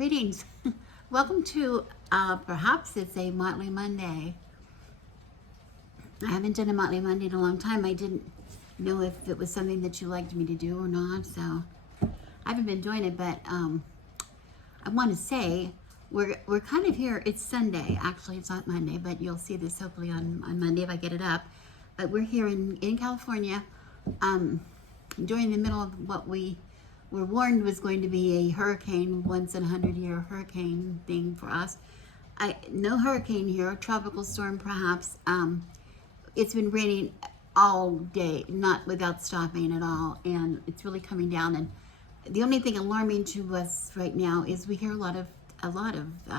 Greetings. Welcome to perhaps it's a Motley Monday. I haven't done a Motley Monday in a long time. I didn't know if it was something that you liked me to do or not, so I haven't been doing it, but I want to say we're kind of here. It's Sunday. Actually, it's not Monday, but you'll see this hopefully on Monday if I get it up. But we're here in California during the middle of what we were warned was going to be a hurricane, once in a 100-year hurricane thing for us. No hurricane here, tropical storm perhaps. It's been raining all day, not without stopping at all, and it's really coming down. And the only thing alarming to us right now is we hear a lot of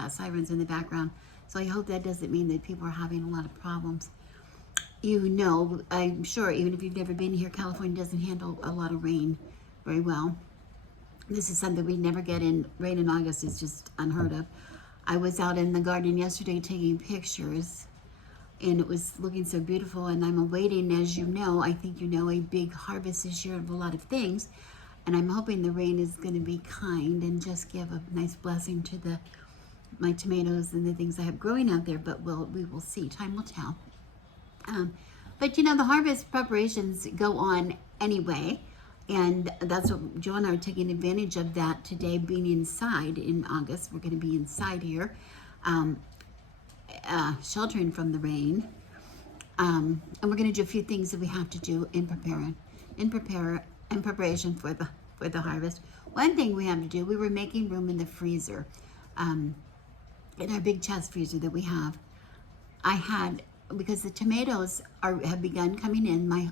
sirens in the background. So I hope that doesn't mean that people are having a lot of problems. You know, I'm sure even if you've never been here, California doesn't handle a lot of rain very well. This is something we never get in. Rain in August is just unheard of. I was out in the garden yesterday taking pictures, and it was looking so beautiful, and I'm awaiting, as you know, I think you know, a big harvest this year of a lot of things, and I'm hoping the rain is going to be kind and just give a nice blessing to my tomatoes and the things I have growing out there, but we will see. Time will tell. But you know, the harvest preparations go on anyway. And that's what Joe and I are taking advantage of that today, being inside in August. We're going to be inside here, sheltering from the rain. And we're going to do a few things that we have to do in preparation for the harvest. One thing we have to do, we were making room in the freezer, in our big chest freezer that we have. Because the tomatoes have begun coming in, my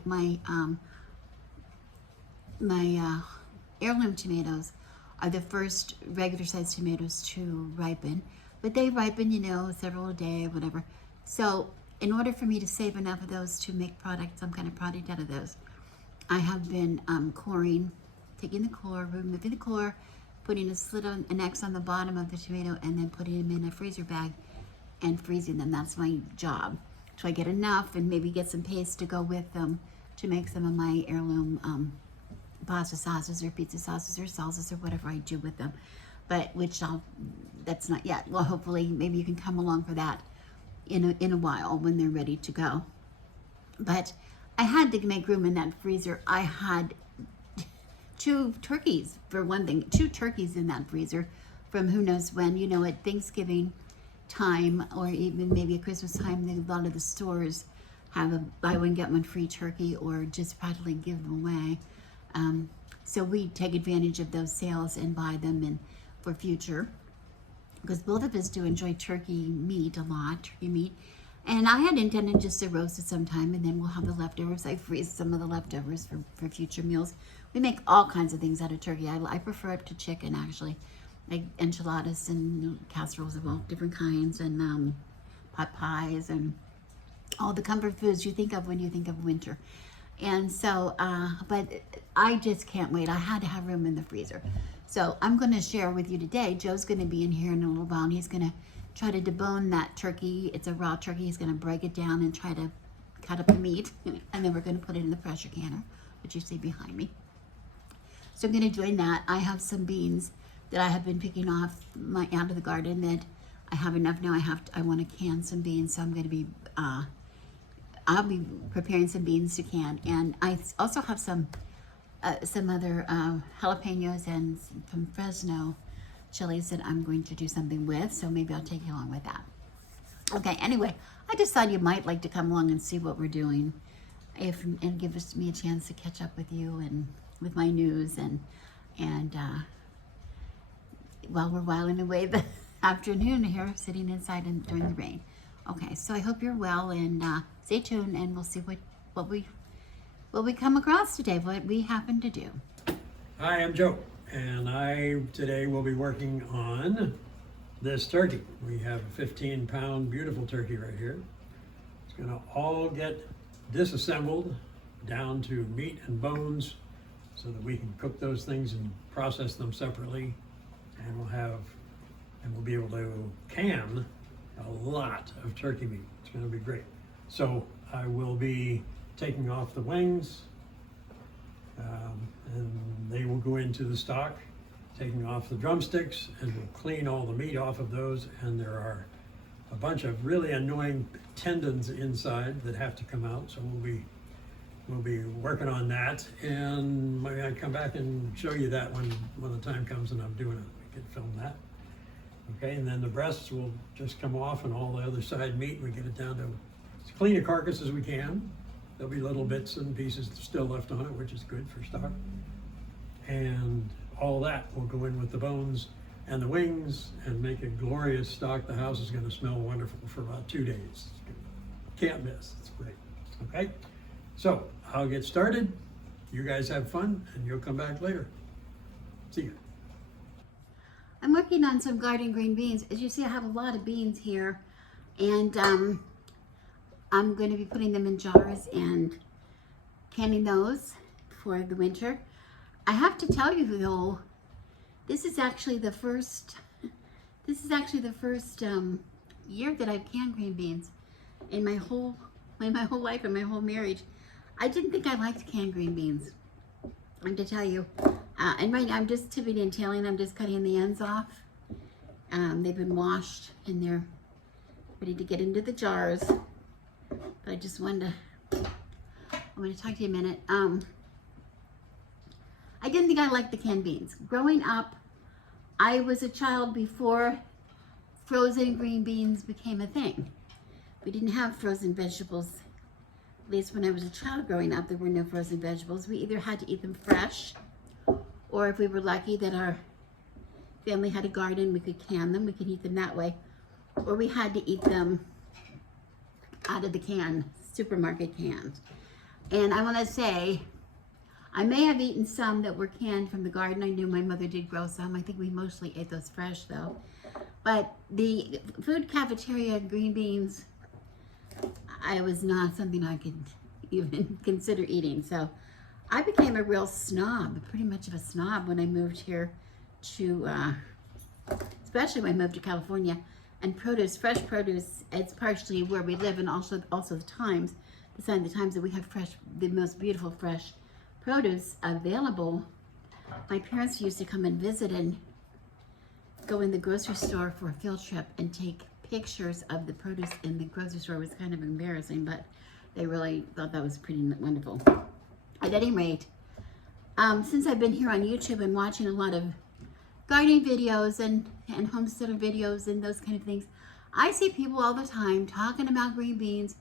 heirloom tomatoes are the first regular sized tomatoes to ripen, but they ripen, you know, several a day or whatever. So in order for me to save enough of those to make some kind of product out of those, I have been coring, taking the core, removing the core, putting a slit on an X on the bottom of the tomato, and then putting them in a freezer bag and freezing them. That's my job. So I get enough and maybe get some paste to go with them to make some of my heirloom pasta sauces or pizza sauces or salsas or whatever I do with them, but that's not yet. Well, hopefully maybe you can come along for that in a while when they're ready to go. But I had to make room in that freezer. I had two turkeys, for one thing, two turkeys in that freezer from who knows when, you know, at Thanksgiving time or even maybe at Christmas time. A lot of the stores have a buy one get one free turkey or just practically give them away. So we take advantage of those sales and buy them for future, because both of us do enjoy turkey meat a lot, and I had intended just to roast it sometime, and then we'll have the leftovers. I freeze some of the leftovers for future meals. We make all kinds of things out of turkey. I prefer it to chicken, actually, like enchiladas and casseroles of all different kinds, and pot pies and all the comfort foods you think of when you think of winter. And so, but I just can't wait. I had to have room in the freezer. So I'm going to share with you today. Joe's going to be in here in a little while, and he's going to try to debone that turkey. It's a raw turkey. He's going to break it down and try to cut up the meat, and then we're going to put it in the pressure canner, which you see behind me. So I'm going to join that. I have some beans that I have been picking off out of the garden that I have enough now. I want to can some beans, so I'm going to be I'll be preparing some beans to can, and I also have some other jalapenos and some Fresno chilies that I'm going to do something with, so maybe I'll take you along with that. Okay, anyway, I just thought you might like to come along and see what we're doing, and give me a chance to catch up with you and with my news, and while we're whiling away the afternoon here, sitting inside during the rain. Okay, so I hope you're well, and stay tuned, and we'll see what we come across today, what we happen to do. Hi, I'm Joe, and I today will be working on this turkey. We have a 15-pound beautiful turkey right here. It's going to all get disassembled down to meat and bones so that we can cook those things and process them separately, and we'll be able to can a lot of turkey meat. It's going to be great. So I will be taking off the wings, and they will go into the stock taking off the drumsticks, and we'll clean all the meat off of those. And there are a bunch of really annoying tendons inside that have to come out. So we'll be working on that, and maybe I'll come back and show you that when the time comes and I'm doing it. We can film that. Okay, and then the breasts will just come off, and all the other side meat, we get it down to as clean a carcass as we can. There'll be little bits and pieces still left on it, which is good for stock. And all that will go in with the bones and the wings and make a glorious stock. The house is going to smell wonderful for about 2 days. Can't miss. It's great. Okay, so I'll get started. You guys have fun, and you'll come back later. See you. I'm working on some garden green beans. As you see, I have a lot of beans here, and I'm going to be putting them in jars and canning those for the winter. I have to tell you though, this is actually the first year that I've canned green beans in my whole life and my whole marriage. I didn't think I liked canned green beans. I'm to tell you. And right now I'm just tipping and tailing. I'm just cutting the ends off. They've been washed and they're ready to get into the jars. But I just wanted to, I'm going to talk to you a minute. I didn't think I liked the canned beans. Growing up, I was a child before frozen green beans became a thing. We didn't have frozen vegetables. At least when I was a child growing up, there were no frozen vegetables. We either had to eat them fresh, or if we were lucky that our family had a garden, we could can them, we could eat them that way. Or we had to eat them out of the can, supermarket cans. And I want to say, I may have eaten some that were canned from the garden. I knew my mother did grow some. I think we mostly ate those fresh though. But the food cafeteria green beans, I was not something I could even consider eating. So I became a real snob, pretty much of a snob when I moved here to, especially when I moved to California. And produce, fresh produce, it's partially where we live, and also the times, the times that we have fresh, the most beautiful fresh produce available. My parents used to come and visit and go in the grocery store for a field trip and take pictures of the produce in the grocery store. It was kind of embarrassing, but they really thought that was pretty wonderful. At any rate, since I've been here on YouTube and watching a lot of gardening videos and homesteader videos and those kind of things, I see people all the time talking about green beans.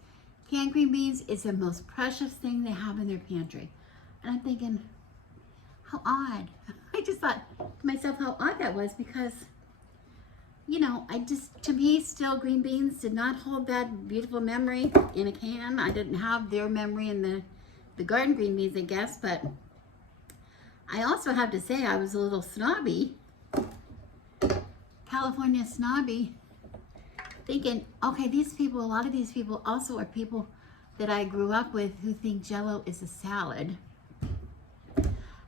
Canned green beans is the most precious thing they have in their pantry. And I'm thinking, how odd. I just thought to myself how odd that was, because, you know, to me, still green beans did not hold that beautiful memory in a can. I didn't have their memory in the garden green beans, I guess, but I also have to say I was a little snobby, California snobby, thinking, okay, these people, a lot of these people also are people that I grew up with who think Jell-O is a salad.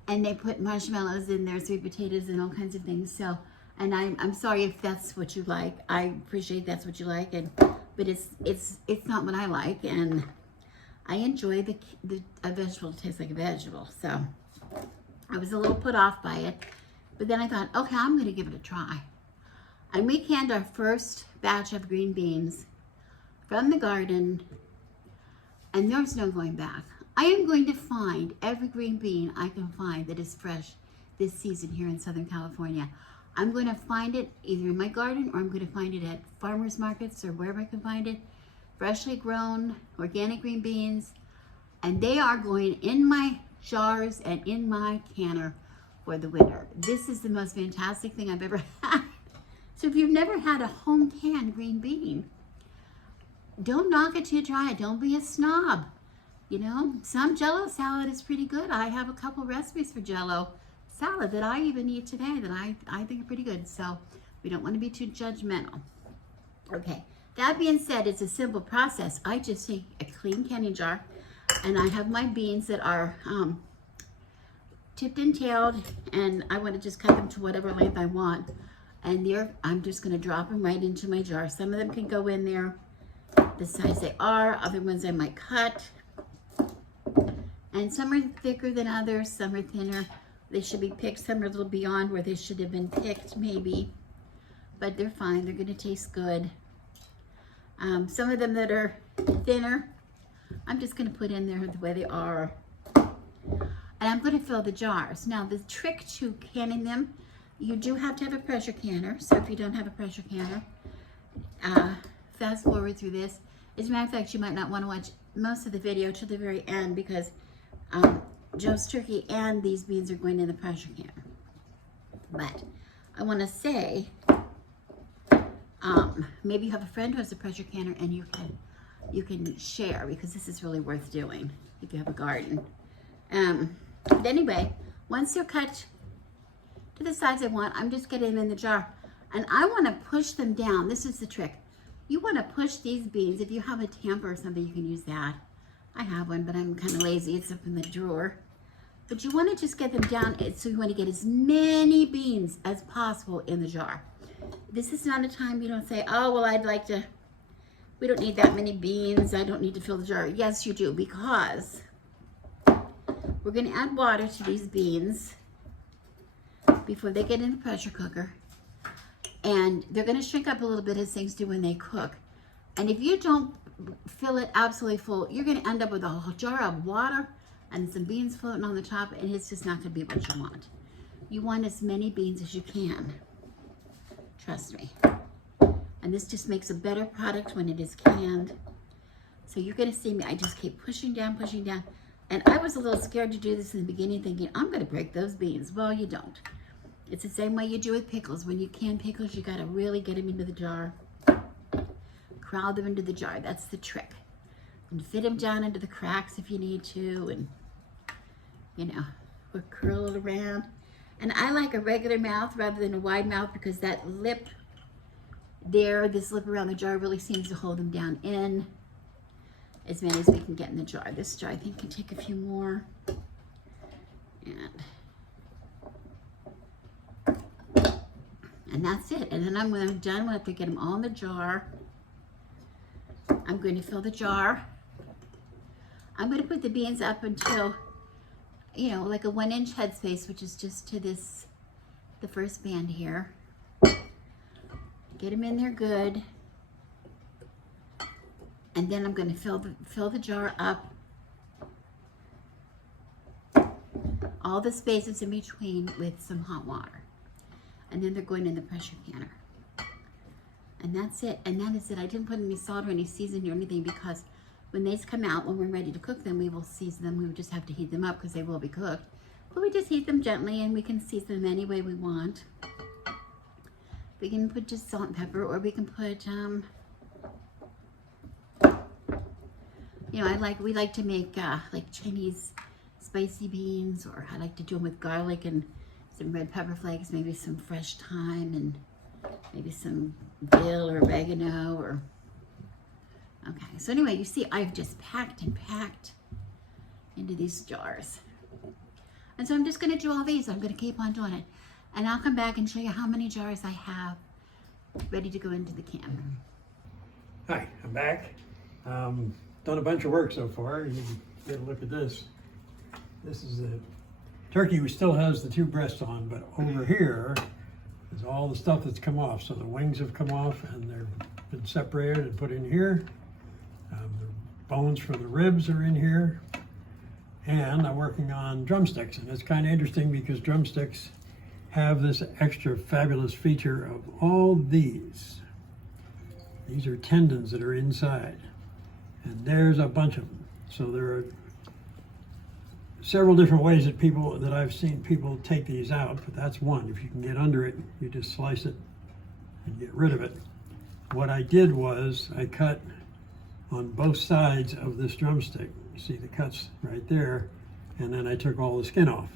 And they put marshmallows in there, sweet potatoes and all kinds of things. So, and I'm sorry if that's what you like. I appreciate that's what you like, but it's not what I like, and I enjoy a vegetable to taste like a vegetable. So I was a little put off by it, but then I thought, okay, I'm gonna give it a try. And we canned our first batch of green beans from the garden, and there's no going back. I am going to find every green bean I can find that is fresh this season here in Southern California. I'm going to find it either in my garden, or I'm going to find it at farmers markets or wherever I can find it. Freshly grown, organic green beans. And they are going in my jars and in my canner for the winter. This is the most fantastic thing I've ever had. So if you've never had a home canned green bean, don't knock it till you try it. Don't be a snob. You know, some Jell-O salad is pretty good. I have a couple recipes for Jell-O salad that I even eat today that I think are pretty good. So we don't want to be too judgmental. Okay, that being said, it's a simple process. I just take a clean canning jar, and I have my beans that are tipped and tailed, and I want to just cut them to whatever length I want. And there, I'm just going to drop them right into my jar. Some of them can go in there the size they are. Other ones I might cut. And some are thicker than others, some are thinner. They should be picked. Some are a little beyond where they should have been picked maybe, but they're fine. They're gonna taste good. Some of them that are thinner, I'm just gonna put in there the way they are. And I'm gonna fill the jars. Now the trick to canning them, you do have to have a pressure canner. So if you don't have a pressure canner, fast forward through this. As a matter of fact, you might not wanna watch most of the video to the very end because Joe's turkey and these beans are going in the pressure canner. But I wanna say, maybe you have a friend who has a pressure canner and you can share, because this is really worth doing if you have a garden. But anyway, once they're cut to the size I want, I'm just getting them in the jar. And I want to push them down. This is the trick. You want to push these beans. If you have a tamper or something, you can use that. I have one, but I'm kind of lazy. It's up in the drawer. But you want to just get them down, so you want to get as many beans as possible in the jar. This is not a time you don't say, oh, well, I'd like to, we don't need that many beans. I don't need to fill the jar. Yes, you do, because we're going to add water to these beans before they get in the pressure cooker. And they're going to shrink up a little bit as things do when they cook. And if you don't fill it absolutely full, you're going to end up with a whole jar of water and some beans floating on the top, and it's just not going to be what you want. You want as many beans as you can. Trust me. And this just makes a better product when it is canned. So you're going to see me, I just keep pushing down, pushing down. And I was a little scared to do this in the beginning, thinking, I'm going to break those beans. Well, you don't. It's the same way you do with pickles. When you can pickles, you got to really get them into the jar. Crowd them into the jar. That's the trick. And fit them down into the cracks if you need to. And, you know, or curl it around. And I like a regular mouth rather than a wide mouth, because that lip there, this lip around the jar really seems to hold them down in. As many as we can get in the jar. This jar I think can take a few more. And that's it. And then when I'm done, when I have to get them all in the jar, I'm going to fill the jar. I'm going to put the beans up until, you know, like a 1-inch headspace, which is just to this, the first band here. Get them in there good. And then I'm going to fill the jar up. All the spaces in between with some hot water. And then they're going in the pressure canner. And that's it. And that is it. I didn't put any salt or any seasoning or anything, because when these come out, when we're ready to cook them, we will season them. We would just have to heat them up because they will be cooked. But we just heat them gently, and we can season them any way we want. We can put just salt and pepper, or we can put, you know, we like to make like Chinese spicy beans, or I like to do them with garlic and some red pepper flakes, maybe some fresh thyme, and maybe some dill or oregano, or, okay. So anyway, you see I've just packed and packed into these jars. And so I'm just gonna do all these. I'm gonna keep on doing it. And I'll come back and show you how many jars I have ready to go into the can. Hi, I'm back. Done a bunch of work so far. You can get a look at this. This is the turkey who still has the 2 breasts on, but over here is all the stuff that's come off. So the wings have come off and they've been separated and put in here. The bones for the ribs are in here. And I'm working on drumsticks, and it's kind of interesting because drumsticks have this extra fabulous feature of all these. These are tendons that are inside, and there's a bunch of them. So there are several different ways that I've seen people take these out, but that's one. If you can get under it, you just slice it and get rid of it. What I did was I cut on both sides of this drumstick. You see the cuts right there, and then I took all the skin off.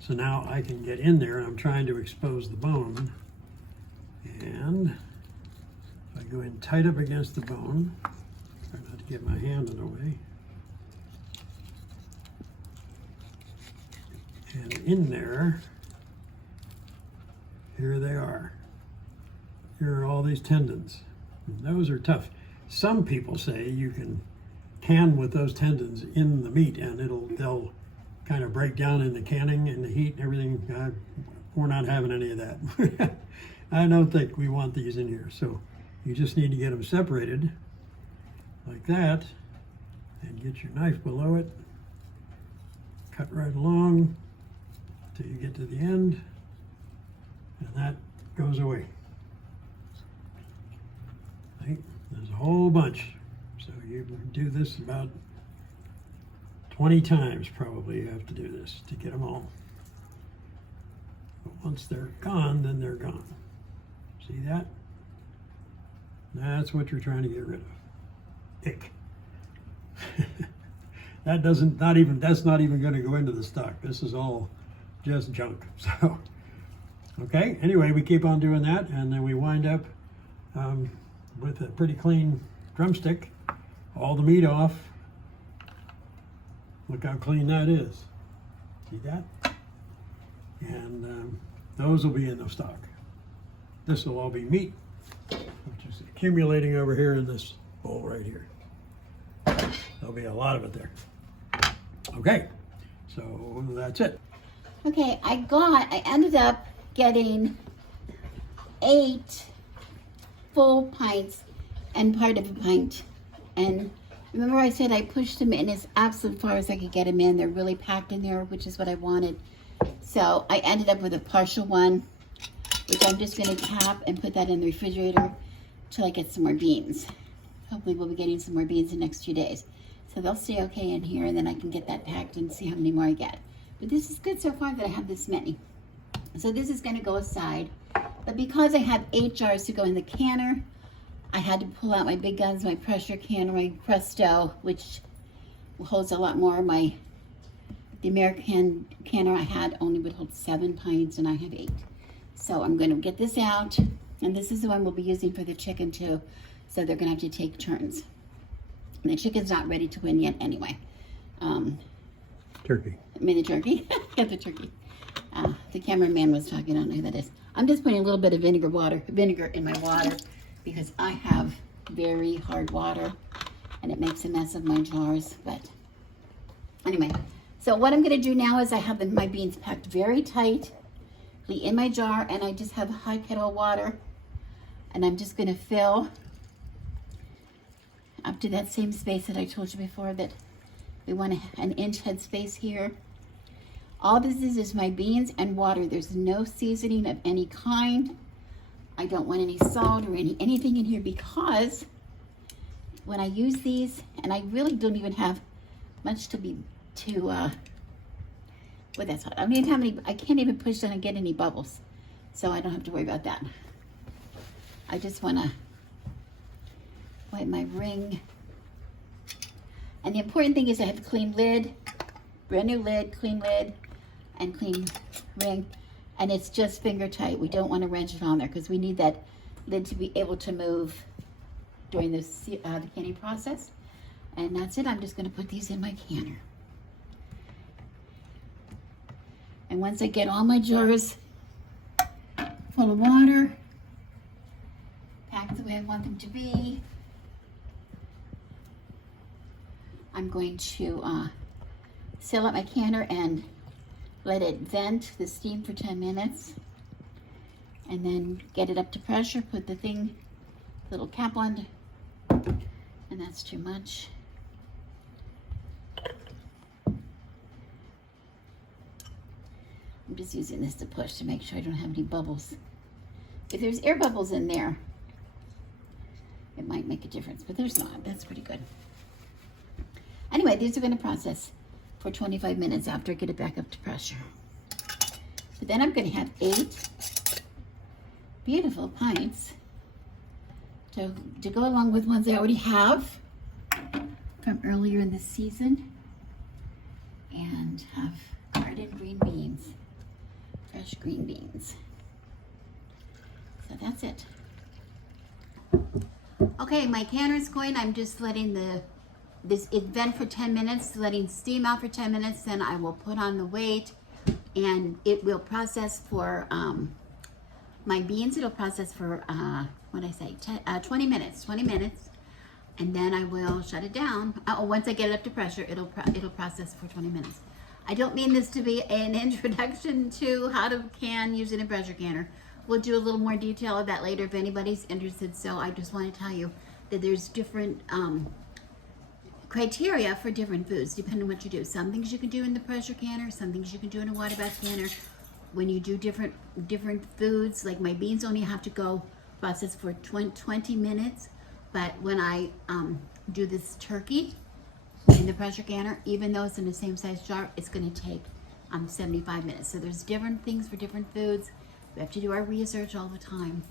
So now I can get in there, and I'm trying to expose the bone. And I go in tight up against the bone. Try not to get my hand in the way. And in there, here they are. Here are all these tendons. And those are tough. Some people say you can can with those tendons in the meat, and they'll kind of break down in the canning and the heat and everything. We're not having any of that. I don't think we want these in here. So you just need to get them separated like that and get your knife below it. Cut right along till you get to the end, and that goes away. Right? There's a whole bunch. So you do this about 20 times probably. You have to do this to get them all. But once they're gone, then they're gone. See that? That's what you're trying to get rid of. Ick. That's not even going to go into the stock. This is all just junk. So, okay. Anyway, we keep on doing that, and then we wind up with a pretty clean drumstick. All the meat off. Look how clean that is. See that? And those will be in the stock. This will all be meat, which is accumulating over here in this bowl right here. There'll be a lot of it there. Okay, so that's it. Okay, I ended up getting 8 full pints and part of a pint. And remember I said I pushed them in as absolute far as I could get them in. They're really packed in there, which is what I wanted. So I ended up with a partial one, which I'm just going to cap and put that in the refrigerator till I get some more beans. Hopefully we'll be getting some more beans in the next few days. So they'll stay okay in here, and then I can get that packed and see how many more I get. But this is good so far that I have this many. So this is going to go aside. But because I have 8 jars to go in the canner, I had to pull out my big guns, my pressure canner, my Presto, which holds a lot more. The American canner I had only would hold 7 pints, and I have 8. So I'm going to get this out, and this is the one we'll be using for the chicken too. So they're going to have to take turns. And the chicken's not ready to win yet anyway. Turkey. I mean the turkey. Got the turkey. The cameraman was talking, I don't know who that is. I'm just putting a little bit of vinegar in my water because I have very hard water and it makes a mess of my jars. But anyway, so what I'm going to do now is I have my beans packed very tightly in my jar, and I just have hot kettle water, and I'm just going to fill up to that same space that I told you before that we want an inch head space here. All this is my beans and water. There's no seasoning of any kind. I don't want any salt or anything in here because when I use these, and I really don't even have much well, that's hot. I don't even have any, I can't even push down and get any bubbles. So I don't have to worry about that. I just want to wipe my ring. And the important thing is I have a clean lid, brand new lid, clean lid, and clean ring. And it's just finger tight. We don't want to wrench it on there because we need that lid to be able to move during the canning process. And that's it. I'm just going to put these in my canner. And once I get all my jars full of water, packed the way I want them to be, I'm going to seal up my canner and let it vent the steam for 10 minutes, and then get it up to pressure, put the little cap on, and that's too much. I'm just using this to push to make sure I don't have any bubbles. If there's air bubbles in there, it might make a difference, but there's not. That's pretty good. Anyway, these are going to process for 25 minutes after I get it back up to pressure. But then I'm going to have 8 beautiful pints to go along with ones I already have from earlier in the season, and have garden green beans, fresh green beans. So that's it. Okay, my canner's going. I'm just letting it vent for 10 minutes, letting steam out for 10 minutes. Then I will put on the weight, and it will process for my beans. It'll process for 20 minutes. And then I will shut it down. Once I get it up to pressure, it'll process for 20 minutes. I don't mean this to be an introduction to how to can using a pressure canner. We'll do a little more detail of that later if anybody's interested. So I just want to tell you that there's different criteria for different foods depending on what you do. Some things you can do in the pressure canner, some things you can do in a water bath canner. When you do different foods, like my beans only have to go process for 20 minutes, but when I do this turkey in the pressure canner, even though it's in the same size jar, it's going to take 75 minutes. So there's different things for different foods. We have to do our research all the time.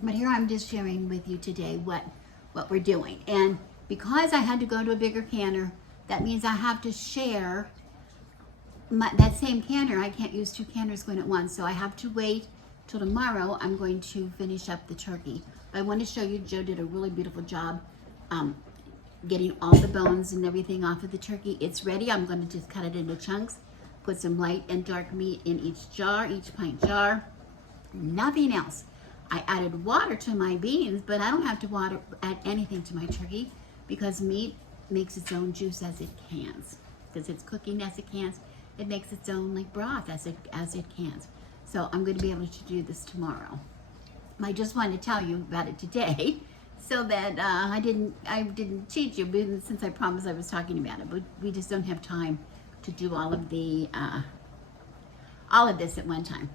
But here I'm just sharing with you today what we're doing. And because I had to go to a bigger canner, that means I have to share that same canner. I can't use two canners going at once, so I have to wait till tomorrow. I'm going to finish up the turkey. But I want to show you, Joe did a really beautiful job getting all the bones and everything off of the turkey. It's ready. I'm going to just cut it into chunks, put some light and dark meat in each jar, each pint jar, nothing else. I added water to my beans, but I don't have to add anything to my turkey because meat makes its own juice as it cans. Because it's cooking as it cans, it makes its own like broth as it cans. So I'm going to be able to do this tomorrow. I just wanted to tell you about it today, so that I didn't cheat you, since I promised I was talking about it. But we just don't have time to do all of this at one time.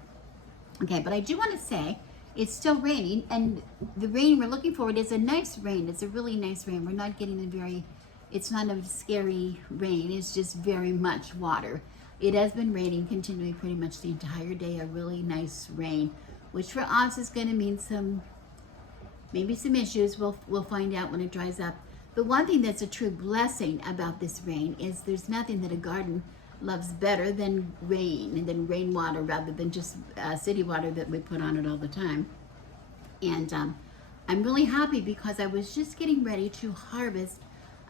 Okay, but I do want to say it's still raining, and the rain we're looking for is a nice rain. It's a really nice rain. We're not getting it's not a scary rain. It's just very much water. It has been raining continually pretty much the entire day, a really nice rain, which for us is going to mean maybe some issues. We'll find out when it dries up. But one thing that's a true blessing about this rain is there's nothing that a garden loves better than rain, and then rainwater rather than just city water that we put on it all the time. And I'm really happy because I was just getting ready to harvest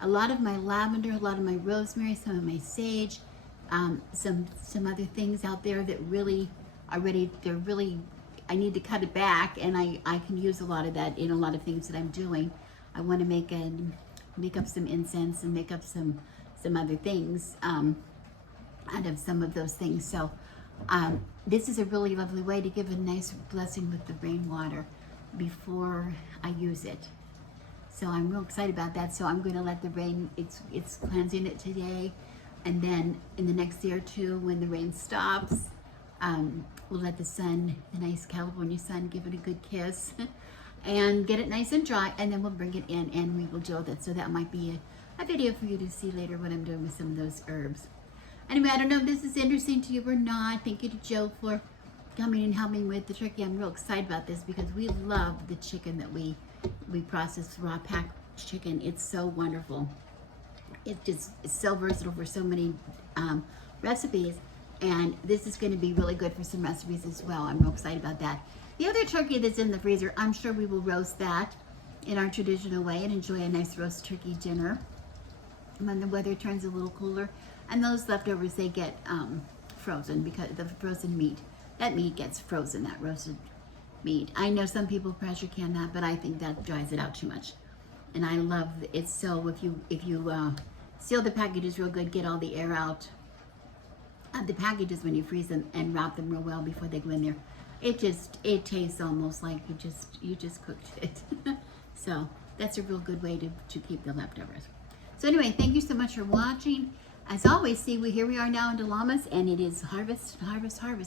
a lot of my lavender, a lot of my rosemary, some of my sage, some other things out there that really are ready. I need to cut it back, and I can use a lot of that in a lot of things that I'm doing. I want to make up some incense and make up some other things out of some of those things. So this is a really lovely way to give a nice blessing with the rainwater before I use it. So I'm real excited about that. So I'm going to let the rain, it's cleansing it today, and then in the next day or two when the rain stops, we'll let the sun, the nice California sun, give it a good kiss and get it nice and dry, and then we'll bring it in and we will do that. So that might be a video for you to see later what I'm doing with some of those herbs. Anyway, I don't know if this is interesting to you or not. Thank you to Joe for coming and helping with the turkey. I'm real excited about this because we love the chicken that we process, raw packed chicken. It's so wonderful. It's so versatile for so many recipes, and this is going to be really good for some recipes as well. I'm real excited about that. The other turkey that's in the freezer, I'm sure we will roast that in our traditional way and enjoy a nice roast turkey dinner when the weather turns a little cooler. And those leftovers, they get frozen because the frozen meat, that meat gets frozen, that roasted meat. I know some people pressure can that, but I think that dries it out too much. And I love it. So if you seal the packages real good, get all the air out of the packages when you freeze them, and wrap them real well before they go in there, it tastes almost like you just cooked it. So that's a real good way to keep the leftovers. So anyway, thank you so much for watching. As always, here we are now in Delamas, and it is harvest,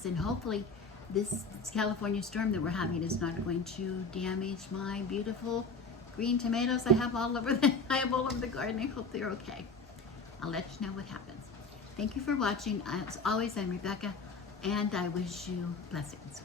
and hopefully this California storm that we're having is not going to damage my beautiful green tomatoes I have all over the garden. I hope they're okay. I'll let you know what happens. Thank you for watching. As always, I'm Rebecca, and I wish you blessings.